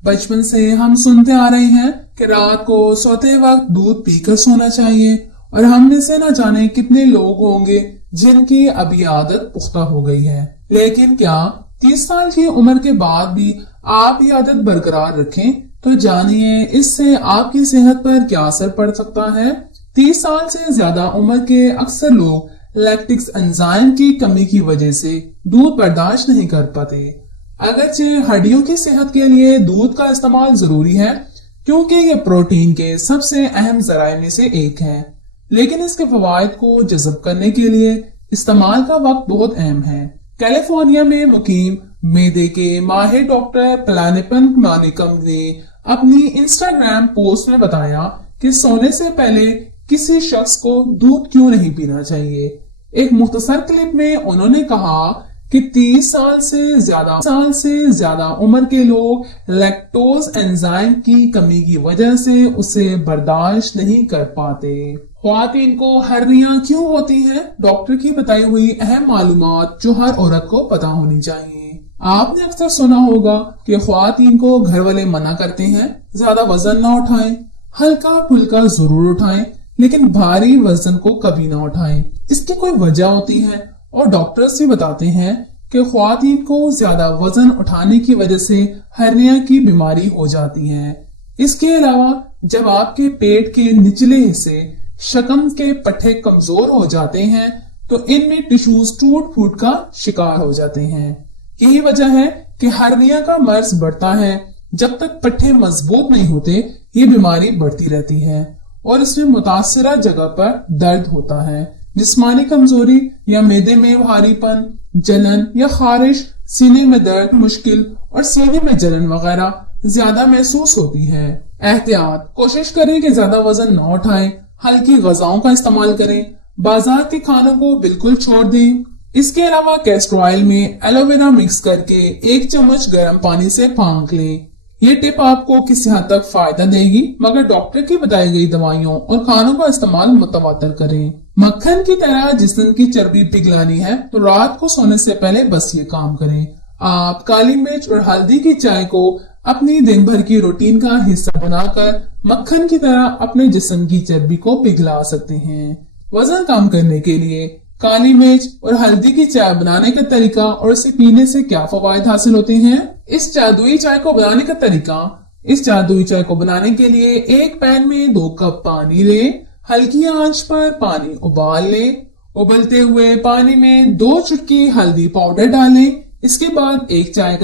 बचपन से हम सुनते आ रहे हैं कि रात को सोते वक्त दूध पीकर सोना चाहिए, और हम में से न जाने कितने लोग होंगे जिनकी अभी आदत पुख्ता हो गई है। लेकिन क्या 30 साल की उम्र के बाद भी आप ये आदत बरकरार रखें? तो जानिए इससे आपकी सेहत पर क्या असर पड़ सकता है। 30 साल से ज्यादा उम्र के अक्सर लोग लैक्टिक एंजाइम की कमी की वजह से दूध बर्दाश्त नहीं कर पाते। अगरचे हड्डियों की सेहत के लिए दूध का इस्तेमाल जरूरी है, क्योंकि ये प्रोटीन के सबसे अहम जराये में से एक है, लेकिन इसके फवायद को जज़ब करने के लिए इस्तेमाल का वक्त बहुत अहम है। कैलिफोर्निया में मुकीम मेदे के माहिर डॉक्टर प्लानिपन मानिकम ने अपनी इंस्टाग्राम पोस्ट में बताया कि सोने से पहले किसी शख्स को दूध क्यों नहीं पीना चाहिए। एक मुख्तसर क्लिप में उन्होंने कहा कि 30 साल से ज्यादा उम्र के लोग लैक्टोज एंजाइम की कमी की वजह से उसे बर्दाश्त नहीं कर पाते। ख्वातीन को हर्निया क्यों होती है? डॉक्टर की बताई हुई अहम मालूमात जो हर औरत को पता होनी चाहिए। आपने अक्सर सुना होगा कि ख्वातीन को घर वाले मना करते हैं ज्यादा वजन ना उठाएं, हल्का फुल्का जरूर उठाएं, लेकिन भारी वजन को कभी ना उठाएं। इसकी कोई वजह होती है, और डॉक्टर्स भी बताते हैं कि ख्वातीन को ज्यादा वजन उठाने की वजह से हर्निया की बीमारी हो जाती है। इसके अलावा जब आपके पेट के निचले हिस्से शकम के पट्टे कमजोर हो जाते हैं तो इनमें टिश्यूज टूट फूट का शिकार हो जाते हैं। यही वजह है कि हर्निया का मर्ज बढ़ता है। जब तक पट्टे मजबूत नहीं होते ये बीमारी बढ़ती रहती है, और इसमें मुतासरा जगह पर दर्द होता है। जिस्मानी कमजोरी या मैदे में भारीपन, जलन या खारिश, सीने में दर्द, मुश्किल और सीने में जलन वगैरह ज्यादा महसूस होती है। एहतियात, कोशिश करें कि ज्यादा वजन न उठाएं, हल्की ग़िज़ाओं का इस्तेमाल करें, बाजार के खानों को बिल्कुल छोड़ दें। इसके अलावा कैस्टर ऑयल में एलोवेरा मिक्स करके 1 चम्मच गर्म पानी से फांक लें। ये टिप आपको किसी हद तक फायदा देगी, मगर डॉक्टर की बताई गई दवाइयों और खानों का इस्तेमाल मुतवातर करें। मक्खन की तरह जिस्म की चर्बी पिघलानी है तो रात को सोने से पहले बस ये काम करें। आप काली मिर्च और हल्दी की चाय को अपनी दिन भर की रूटीन का हिस्सा बनाकर मक्खन की तरह अपने जिस्म की चर्बी को पिघला सकते हैं। वजन कम करने के लिए काली मिर्च और हल्दी की चाय बनाने का तरीका और इसे पीने से क्या फवायद हासिल होते हैं। इस जादुई चाय को बनाने का तरीका। इस जादुई चाय को बनाने के लिए एक पैन में 2 कप पानी लें, हल्की आंच पर पानी उबाल लें। उबलते हुए पानी में 2 चुटकी हल्दी पाउडर डालें। इसके बाद एक चाय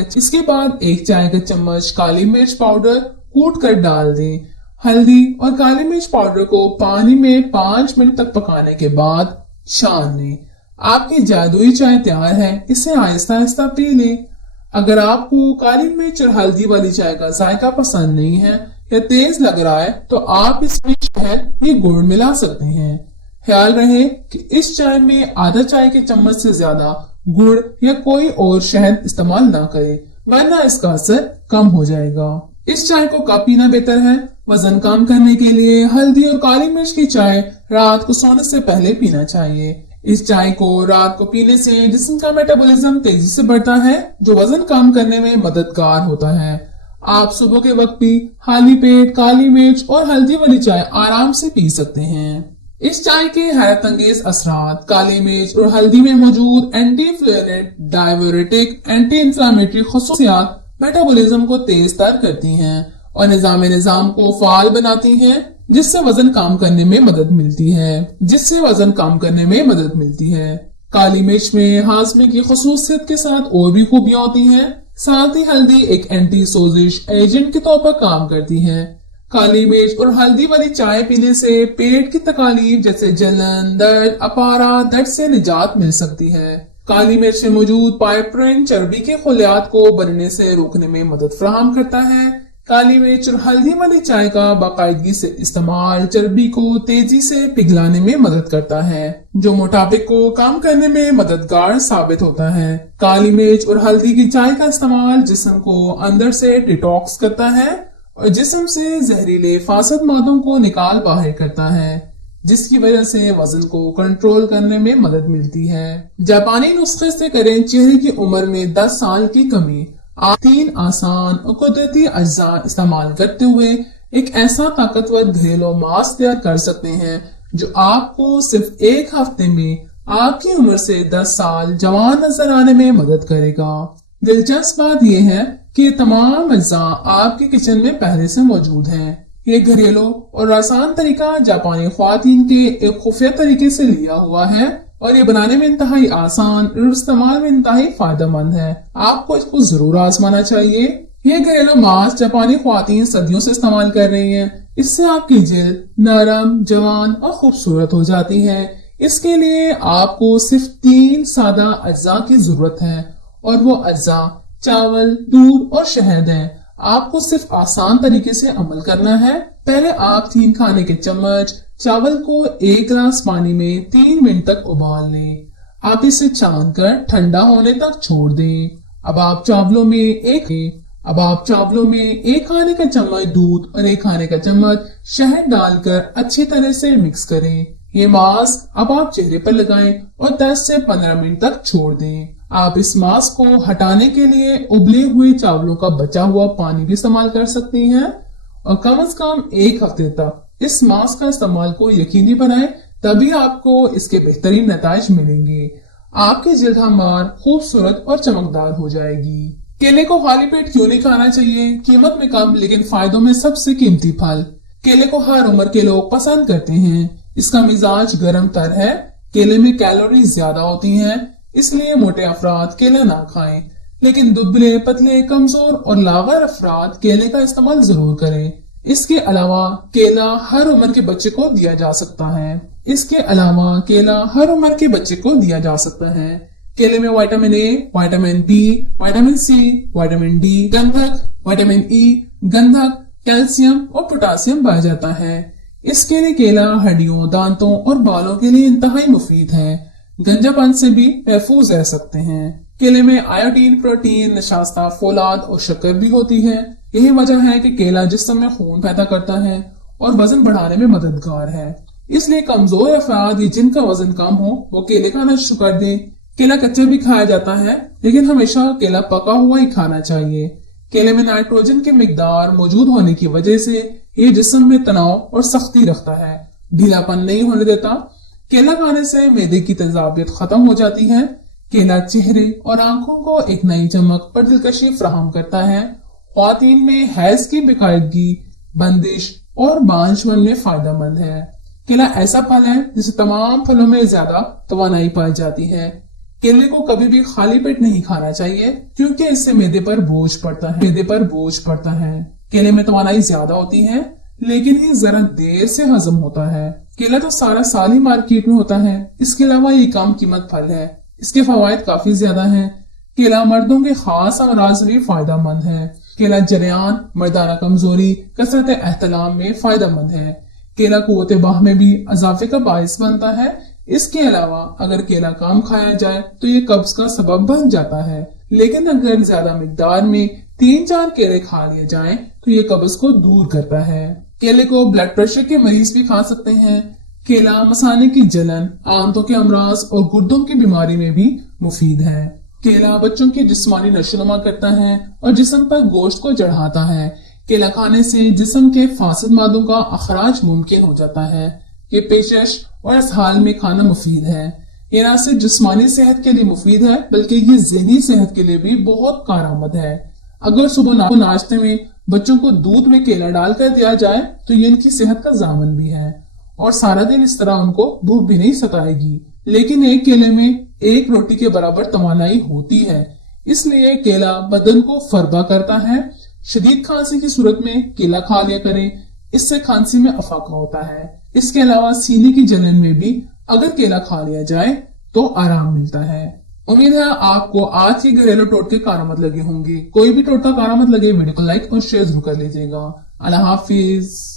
का चम्मच काली मिर्च पाउडर कूट कर डाल दें। हल्दी और काली मिर्च पाउडर को पानी में 5 मिनट तक पकाने के बाद छान लें। आपकी जादुई चाय तैयार है। इसे आहिस्ता आहिस्ता पी लें। अगर आपको काली मिर्च और हल्दी वाली चाय का जायका पसंद नहीं है या तेज लग रहा है तो आप इसमें शहद या गुड़ मिला सकते हैं। ख्याल रहे कि इस चाय में आधा चाय के चम्मच से ज्यादा गुड़ या कोई और शहद इस्तेमाल ना करें, वरना इसका असर कम हो जाएगा। इस चाय को कब पीना बेहतर है? वजन कम करने के लिए हल्दी और काली मिर्च की चाय रात को सोने से पहले पीना चाहिए। इस चाय को रात को पीने से जिस्म का मेटाबॉलिज्म तेजी से बढ़ता है, जो वजन कम करने में मददगार होता है। आप सुबह के वक्त भी खाली पेट काली मिर्च और हल्दी वाली चाय आराम से पी सकते हैं। इस चाय के हैरत अंगेज असरात काली मिर्च और हल्दी में मौजूद एंटी फ्लेरेट, डाययूरेटिक, एंटी इंफ्लेमेटरी खसूसियात मेटाबॉलिज्म को तेज तर करती हैं और निजाम को फाल बनाती हैं, जिससे वजन कम करने में मदद मिलती है। काली मिर्च में हाजमे की खसूसियत के साथ और भी खूबियां होती हैं। साथ ही हल्दी एक एंटी सोजिश एजेंट के तौर पर काम करती है। काली मिर्च और हल्दी वाली चाय पीने से पेट की तकलीफ जैसे जलन, दर्द, अपारा दर्द से निजात मिल सकती है। काली मिर्च में मौजूद पाइपरिन चर्बी के खलियात को बनने से रोकने में मदद फराहम करता है। काली मिर्च और हल्दी वाली चाय का बाकायदगी से इस्तेमाल चर्बी को तेजी से पिघलाने में मदद करता है, जो मोटापे को कम करने में मददगार साबित होता है। काली मिर्च और हल्दी की चाय का इस्तेमाल जिस्म को अंदर से डिटॉक्स करता है और जिस्म से जहरीले फासद मादों को निकाल बाहर करता है, जिसकी वजह से वजन को कंट्रोल करने में मदद मिलती है। जापानी नुस्खे से करें चेहरे की उम्र में 10 साल की कमी। आप 3 आसान और कुदरती अज्जा इस्तेमाल करते हुए एक ऐसा ताकतवर घरेलू मास्क तैयार कर सकते हैं जो आपको सिर्फ एक हफ्ते में आपकी उम्र से 10 साल जवान नजर आने में मदद करेगा। दिलचस्प बात यह है कि ये तमाम अज्जा आपके किचन में पहले से मौजूद हैं। ये घरेलू और आसान तरीका जापानी ख्वातीन के एक खुफिया तरीके से लिया हुआ है और ये बनाने में इंतहाई आसान और इस्तेमाल में इंतहाई फायदेमंद है। आपको इसको जरूर आजमाना चाहिए। ये घरेलू मास्क जापानी ख्वातीन सदियों से इस्तेमाल कर रही हैं। इससे आपकी जिल्द नरम, जवान और खूबसूरत हो जाती है। इसके लिए आपको सिर्फ 3 सादा अज्जा की जरूरत है और वो अज्जा चावल, दूध और शहद है। आपको सिर्फ आसान तरीके से अमल करना है। पहले आप 3 खाने के चम्मच चावल को 1 गिलास पानी में 3 मिनट तक उबाल लें। आप इसे छान कर ठंडा होने तक छोड़ दें। अब आप चावलों में एक खाने का चम्मच दूध और 1 खाने का चम्मच शहद डालकर अच्छी तरह से मिक्स करें। ये मास्क अब आप चेहरे पर लगाएं और 10 से 15 मिनट तक छोड़ दें। आप इस मास्क को हटाने के लिए उबले हुए चावलों का बचा हुआ पानी भी इस्तेमाल कर सकती हैं और कम से कम 1 हफ्ते तक इस मास्क का इस्तेमाल को यकीनी बनाएं, तभी आपको इसके बेहतरीन नताइज मिलेंगे। आपकी जिल्द हमवार, खूबसूरत और चमकदार हो जाएगी। केले को खाली पेट क्यों नहीं खाना चाहिए? कीमत में कम लेकिन फायदों में सबसे कीमती फल। केले को हर उम्र के लोग पसंद करते हैं। इसका मिजाज गर्म तर है। केले में कैलोरी ज्यादा होती हैं, इसलिए मोटे अफराद केला ना खाएं। लेकिन दुबले, पतले, कमजोर और लावर अफराद केले का इस्तेमाल जरूर करें। इसके अलावा केला हर उम्र के बच्चे को दिया जा सकता है। केले में vitamin A, vitamin B, vitamin C, vitamin D, vitamin E, गंधक, कैल्शियम और पोटासियम पाया जाता है। इसके लिए केला हड्डियों, दांतों और बालों के लिए इंतहाई मुफीद है। गंजापन से भी महफूज रह सकते हैं। केले में आयोडीन, प्रोटीन, नशास्ता, फोलाद और शक्कर भी होती है। यही वजह है कि केला जिस्म में खून पैदा करता है और वजन बढ़ाने में मददगार है। इसलिए कमजोर अफराद जिनका वजन कम हो वो केले खाना शुरू कर दें। केला कच्चा भी खाया जाता है, लेकिन हमेशा केला पका हुआ ही खाना चाहिए। केले में नाइट्रोजन की मिकदार मौजूद होने की वजह से ये जिस्म में तनाव और सख्ती रखता है, ढीलापन नहीं होने देता। केला खाने से मैदे की तेजाबियत खत्म हो जाती है। केला चेहरे और आंखों को एक नई चमक और दिलकशी फराहम करता है। ख्वातीन में हैज की बेकायदगी, बंदिश और बांझपन में फायदेमंद है। केला ऐसा फल है जिसे तमाम फलों में ज्यादा तवानाई पाई जाती है। केले को कभी भी खाली पेट नहीं खाना चाहिए क्योंकि इससे मैदे पर बोझ पड़ता है। केले में तवानाई ज्यादा होती है, लेकिन ये जरा देर से हजम होता है। केला तो सारा साल ही मार्केट में होता है। इसके अलावा ये कम कीमत फल है। इसके फवायद काफी ज्यादा हैं। केला मर्दों के खास अमराज में फायदेमंद है। केला जरियान, मर्दाना कमजोरी, कसरत एहतलाम में फायदेमंद है। केला कुव्वत बाह में भी इजाफे का बायस बनता है। इसके अलावा अगर केला कम खाया जाए तो ये कब्ज का सबब बन जाता है, लेकिन अगर ज्यादा मिकदार में 3-4 केले खा लिए जाएं तो ये कब्ज को दूर करता है। केले को ब्लड प्रेशर के मरीज भी खा सकते हैं। केला मसाने की जलन, आंतों के अमराज और गुर्दों की बीमारी में भी मुफीद है। केला बच्चों की जिस्मानी नशोनुमा करता है और जिस्म पर गोश्त को चढ़ाता है। केला खाने से जिस्म के फासिद मादों का अखराज मुमकिन हो जाता है। ये पेशश और इस हाल में खाना मुफीद है। ये न सिर्फ जिस्मानी सेहत के लिए मुफीद है बल्कि ये ज़हनी सेहत के लिए भी बहुत कारआमद है। अगर सुबह नाश्ते में बच्चों को दूध में केला डालकर दिया जाए तो ये इनकी सेहत का जामन भी है और सारा दिन इस तरह उनको भूख भी नहीं सताएगी। लेकिन एक केले में 1 रोटी के बराबर तवानाई होती है, इसलिए केला बदन को फरबा करता है। शदीद खांसी की सूरत में केला खा लिया करें, इससे खांसी में अफाका होता है। इसके अलावा सीने की जलन में भी अगर केला खा लिया जाए तो आराम मिलता है। उम्मीद है आपको आज के घरेलू टोटके कारआमद लगे होंगे। कोई भी टोटका कारआमद लगे वीडियो को लाइक और शेयर जरूर कर लीजिएगा। अल्लाह हाफिज।